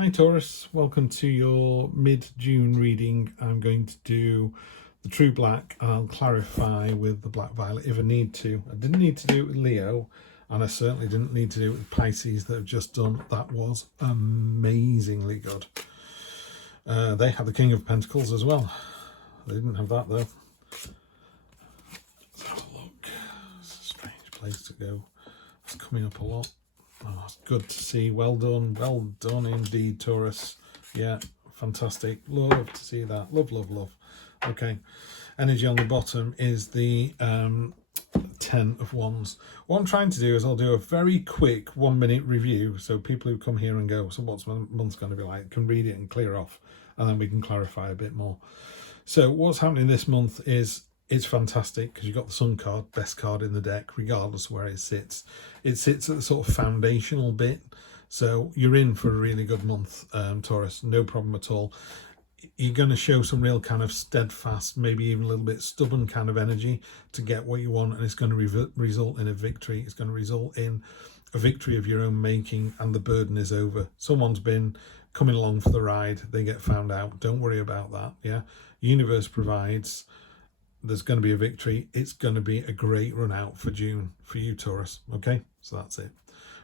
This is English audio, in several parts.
Hi Taurus, welcome to your mid-June reading. I'm going to do the True Black and I'll clarify with the Black Violet if I need to. I didn't need to do it with Leo, and I certainly didn't need to do it with Pisces that I've just done. That was amazingly good. They had the King of Pentacles as well. They didn't have that though. Let's have a look. It's a strange place to go. It's coming up a lot. Oh, it's good to see. Well done indeed, Taurus. Yeah, fantastic. Love to see that. Love. Okay, energy on the bottom is the 10 of Wands. What I'm trying to do is I'll do a very quick 1 minute review, so people who come here and go, so what's my month going to be like, can read it and clear off, and then we can clarify a bit more. So what's happening this month is it's fantastic because you've got the Sun card, best card in the deck, regardless of where it sits. It sits at the sort of foundational bit. So you're in for a really good month, Taurus, no problem at all. You're going to show some real kind of steadfast, maybe even a little bit stubborn kind of energy to get what you want, and it's going to result in a victory. It's going to result in a victory of your own making, and the burden is over. Someone's been coming along for the ride, they get found out. Don't worry about that. Yeah, universe provides. There's going to be a victory. It's going to be a great run out for June for you, Taurus. Okay, so that's it.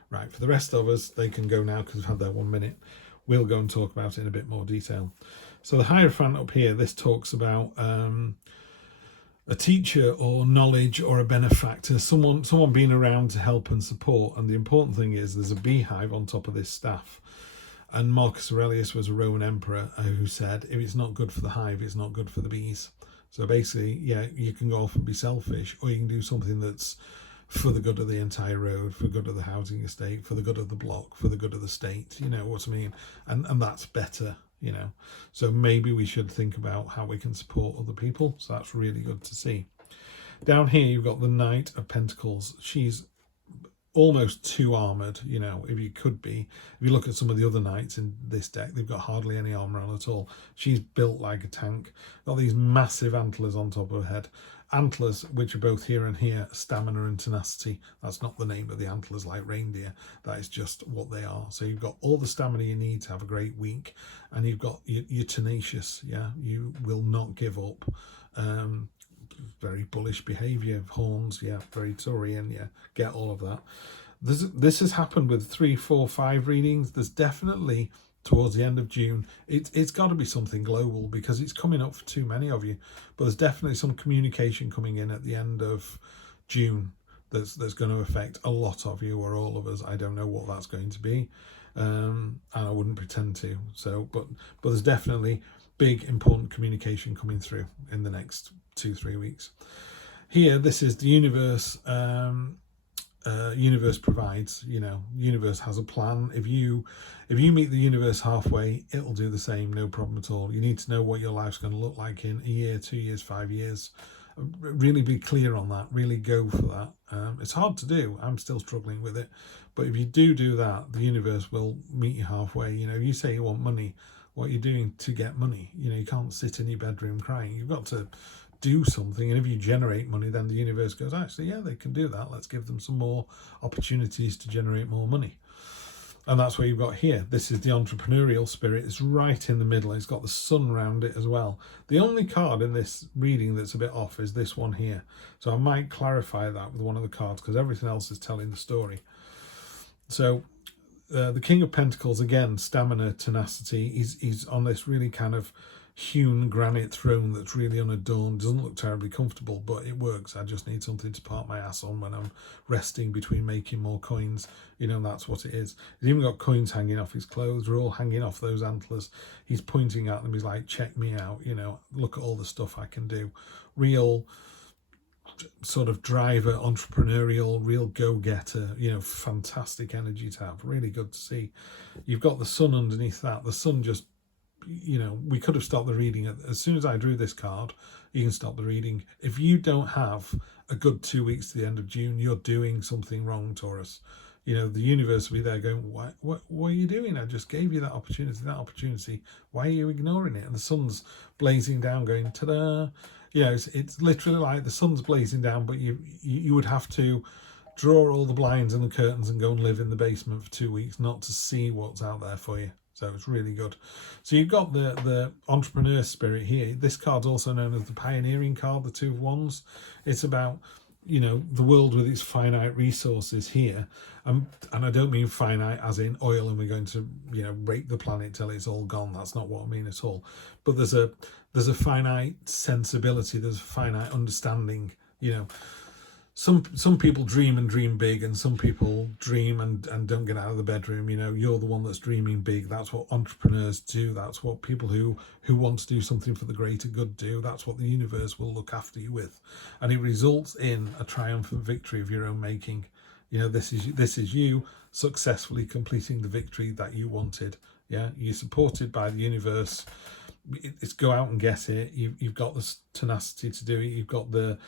Right, for the rest of us, they can go now because we've had their 1 minute. We'll go and talk about it in a bit more detail. So the Hierophant up here, this talks about a teacher or knowledge or a benefactor, someone being around to help and support. And the important thing is there's a beehive on top of this staff. And Marcus Aurelius was a Roman emperor who said, if it's not good for the hive, it's not good for the bees. So basically, yeah, you can go off and be selfish, or you can do something that's for the good of the entire road, for the good of the housing estate, for the good of the block, for the good of the state, you know what I mean? And that's better, you know. So maybe we should think about how we can support other people. So that's really good to see. Down here, you've got the Knight of Pentacles. She's almost too armored, you know, if you could be. If you look at some of the other knights in this deck, they've got hardly any armor on at all. She's built like a tank. Got these massive antlers on top of her head. Antlers, which are both here and here, stamina and tenacity. That's not the name of the antlers like reindeer. That is just what they are. So you've got all the stamina you need to have a great week, and you've got you're tenacious. Yeah, you will not give up. Very bullish behavior, horns, yeah, very Taurian, yeah, get all of that. This has happened with 3, 4, 5 readings. There's definitely towards the end of June, it's got to be something global because it's coming up for too many of you. But there's definitely some communication coming in at the end of June that's going to affect a lot of you or all of us. I don't know what that's going to be, and I wouldn't pretend to. So, but there's definitely big important communication coming through in the next 2-3 weeks. Here, this is the universe. Universe provides, you know, universe has a plan. If you meet the universe halfway, it'll do the same, no problem at all. You need to know what your life's going to look like in a year, 2 years, 5 years. Really be clear on that, really go for that. It's hard to do, I'm still struggling with it, but if you do that, the universe will meet you halfway. You know, you say you want money, what you're doing to get money, you know, you can't sit in your bedroom crying. You've got to do something, and if you generate money, then the universe goes, actually, yeah, they can do that, let's give them some more opportunities to generate more money. And that's what you've got here. This is the entrepreneurial spirit. It's right in the middle. It's got the sun around it as well. The only card in this reading that's a bit off is this one here, so I might clarify that with one of the cards because everything else is telling the story. So the King of Pentacles, again, stamina, tenacity. He's on this really kind of hewn granite throne that's really unadorned. Doesn't look terribly comfortable, but it works. I just need something to park my ass on when I'm resting between making more coins. You know, that's what it is. He's even got coins hanging off his clothes. They're all hanging off those antlers. He's pointing at them. He's like, check me out. You know, look at all the stuff I can do. Real sort of driver, entrepreneurial, real go-getter, you know, fantastic energy to have. Really good to see. You've got the sun underneath that. The sun just, you know, we could have stopped the reading. As soon as I drew this card, you can stop the reading. If you don't have a good 2 weeks to the end of June, you're doing something wrong, Taurus. You know, the universe will be there going, what are you doing? I just gave you that opportunity. Why are you ignoring it? And the sun's blazing down going, ta-da. You know, it's literally like the sun's blazing down, but you would have to draw all the blinds and the curtains and go and live in the basement for 2 weeks not to see what's out there for you. So it's really good. So you've got the entrepreneur spirit here. This card's also known as the pioneering card, the Two of Wands. It's about, you know, the world with its finite resources here. And I don't mean finite as in oil and we're going to, you know, rape the planet till it's all gone. That's not what I mean at all. But there's a finite sensibility, there's a finite understanding, you know. Some people dream and dream big, and some people dream and don't get out of the bedroom. You know, you're the one that's dreaming big. That's what entrepreneurs do. That's what people who want to do something for the greater good do. That's what the universe will look after you with, and it results in a triumphant victory of your own making. You know, this is you successfully completing the victory that you wanted. Yeah, you're supported by the universe. It's go out and get it. You've got the tenacity to do it. You've got the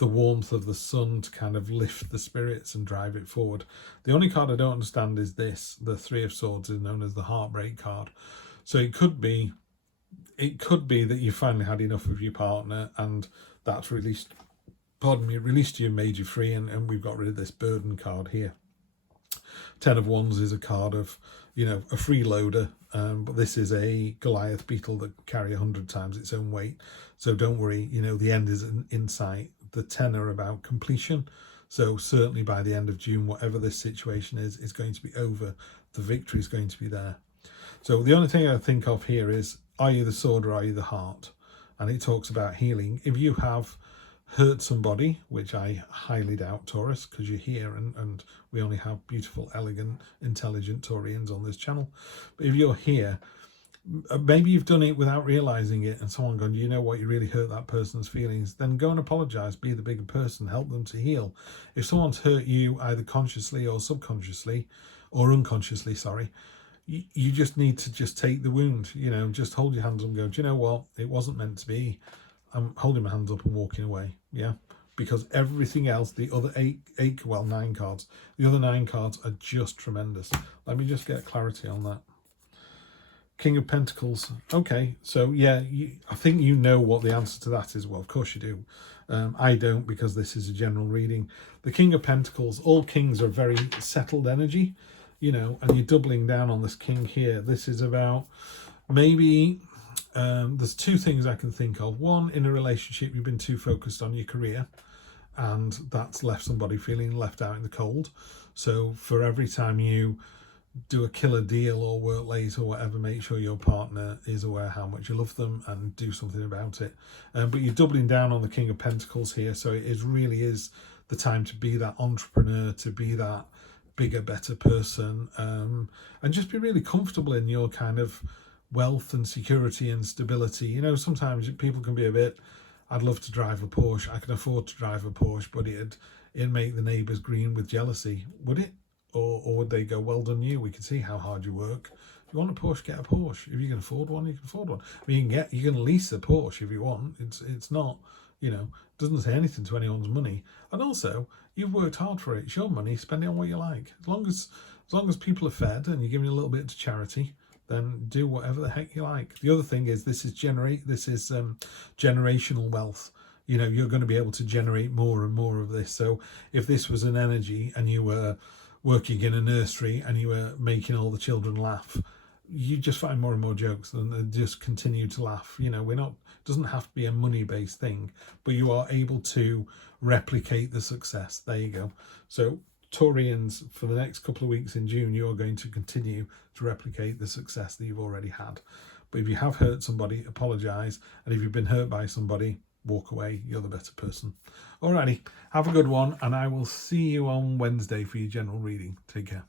warmth of the sun to kind of lift the spirits and drive it forward. The only card I don't understand is this. The Three of Swords is known as the heartbreak card. So it could be that you finally had enough of your partner and that's released, released you and made you free, and we've got rid of this burden card here. Ten of Wands is a card of, you know, a freeloader, but this is a Goliath beetle that can carry 100 times its own weight. So don't worry, you know, the end is in sight. The 10 are about completion. So certainly by the end of June, whatever this situation is going to be over. The victory is going to be there. So the only thing I think of here is, are you the sword or are you the heart? And it talks about healing. If you have hurt somebody, which I highly doubt, Taurus, because you're here and we only have beautiful, elegant, intelligent Taurians on this channel. But if you're here, maybe you've done it without realizing it, and someone gone, you know what, you really hurt that person's feelings, then go and apologize, be the bigger person, help them to heal. If someone's hurt you either consciously or subconsciously or unconsciously, sorry, you just need to just take the wound, you know, just hold your hands up and go, do you know what, it wasn't meant to be. I'm holding my hands up and walking away. Yeah, because everything else, the other 9 cards, the other 9 cards are just tremendous. Let me just get clarity on that. King of Pentacles. Okay, so yeah, I think you know what the answer to that is. Well, of course you do. I don't, because this is a general reading. The King of Pentacles, all kings are very settled energy, you know, and you're doubling down on this king here. This is about maybe, there's 2 things I can think of. One, in a relationship, you've been too focused on your career, and that's left somebody feeling left out in the cold. So for every time you do a killer deal or work late or whatever, make sure your partner is aware how much you love them and do something about it. But you're doubling down on the King of Pentacles here, so it really is the time to be that entrepreneur, to be that bigger, better person, and just be really comfortable in your kind of wealth and security and stability. You know, sometimes people can be a bit, I'd love to drive a Porsche, I can afford to drive a Porsche, but it'd make the neighbours green with jealousy. Would it? Or would they go, well done you, we can see how hard you work. If you want a Porsche, get a Porsche. If you can afford one, you can afford one. I mean, you can lease a Porsche if you want. It's not, you know, doesn't say anything to anyone's money. And also, you've worked hard for it. It's your money, spend it on what you like. As long as people are fed and you're giving a little bit to charity, then do whatever the heck you like. The other thing is this is generational wealth. You know, you're going to be able to generate more and more of this. So if this was an energy and you were working in a nursery and you were making all the children laugh, you just find more and more jokes and just continue to laugh. You know, it doesn't have to be a money-based thing, but you are able to replicate the success. There you go. So Taurians, for the next couple of weeks in June, you are going to continue to replicate the success that you've already had. But if you have hurt somebody, apologize. And if you've been hurt by somebody, walk away. You're the better person. Alrighty, have a good one, and I will see you on Wednesday for your general reading. Take care.